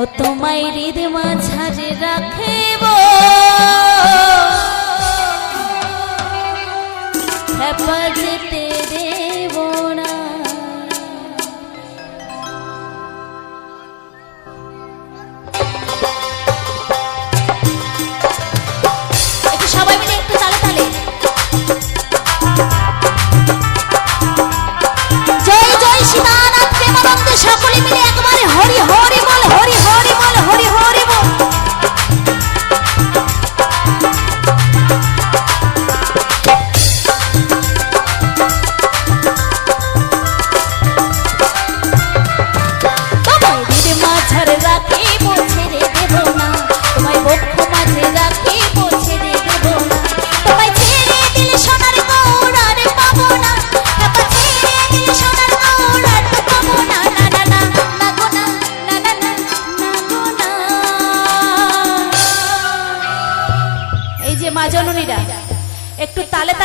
ও তোমায় হৃদ মাঝারে রাখিব। হেপা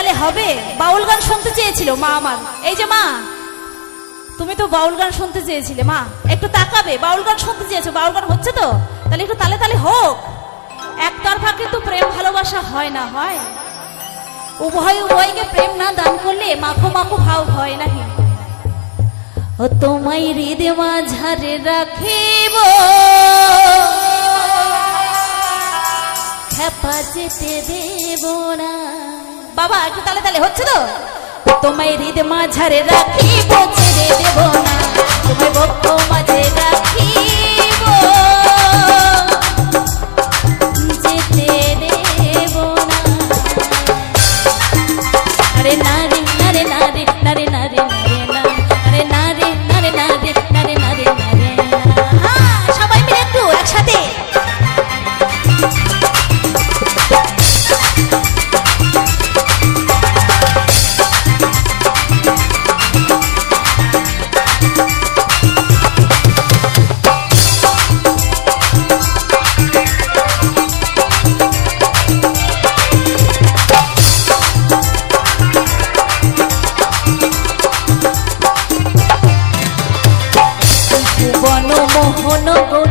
তালে হবে? বাউল গান শুনতে চেয়েছিল মা আমার। এই যে মা, তুমি তো বাউল গান শুনতে চেয়েছিলে, মা। একটু তাকাবে, বাউল গান শুনতে চেয়েছো, বাউল গান হচ্ছে তো? তাহলে একটু তালে তালে হোক। একতরফা কিন্তু প্রেম ভালোবাসা হয় না, হয়? উভয় উভয়কে প্রেম না দান করলে মাখো মাখো ভাব হয় নাকি? ও, তোমায় হৃদয় মাঝারে রাখিব। খেপা যেতে দেব না। বাবা একটু তালে তালে হচ্ছে তো? তোমায় রিদ মাঝারে রাখি পৌঁছে দেব মোহন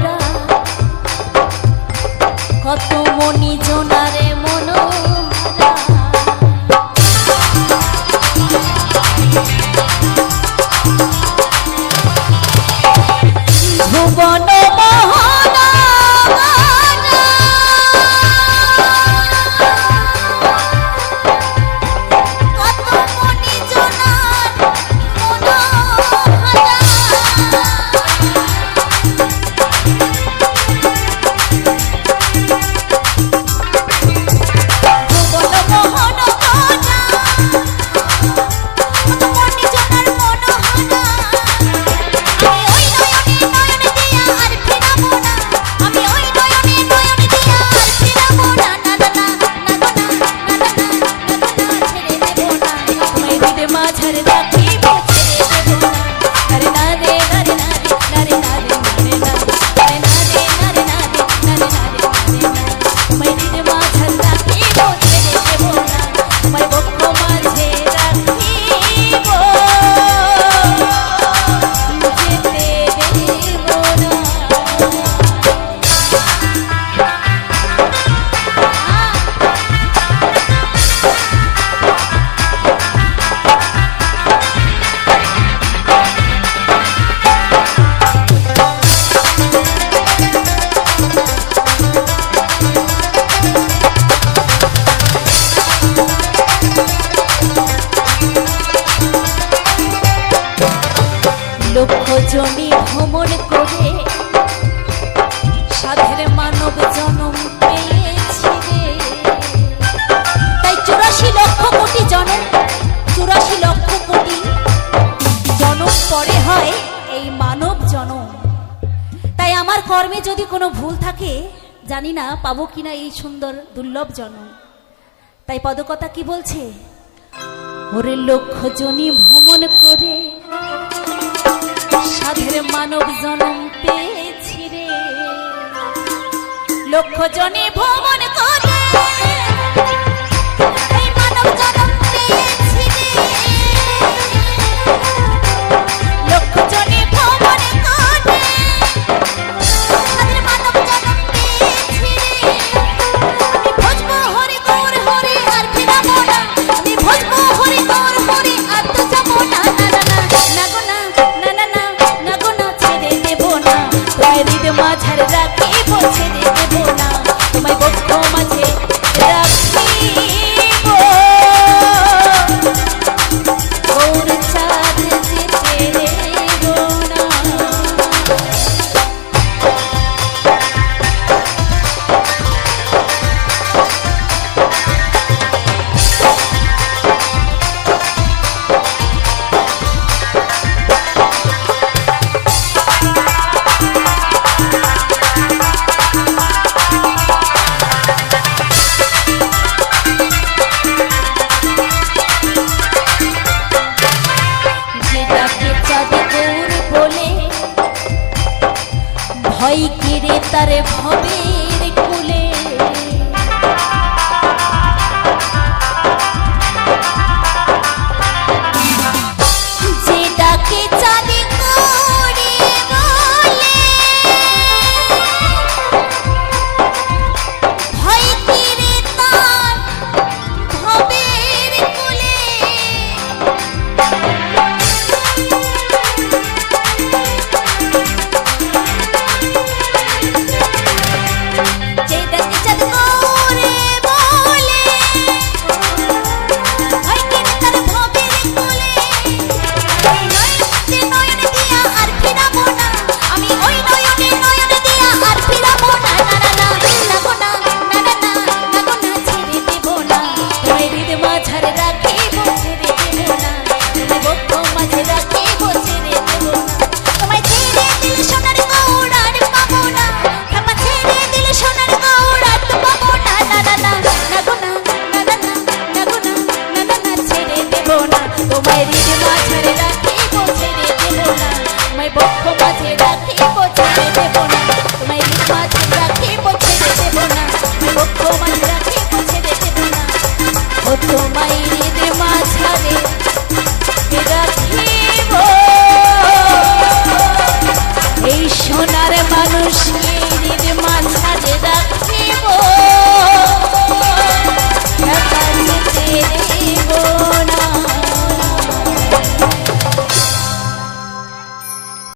জমি ভ্রমণ করে চুরাশি লক্ষ কোটি লক্ষ কোটি হয় এই মানব তাই আমার কর্মে যদি কোনো ভুল থাকে পাবো কিনা এই সুন্দর দুর্লভ জনম। তাই পদকথা কি বলছে? ওরে লক্ষ ভ্রমণ করে মানব জনম পেয়েছি রে। লক্ষ জনে ভ্রমণ হয় কিরে তার ভবে? তোমায়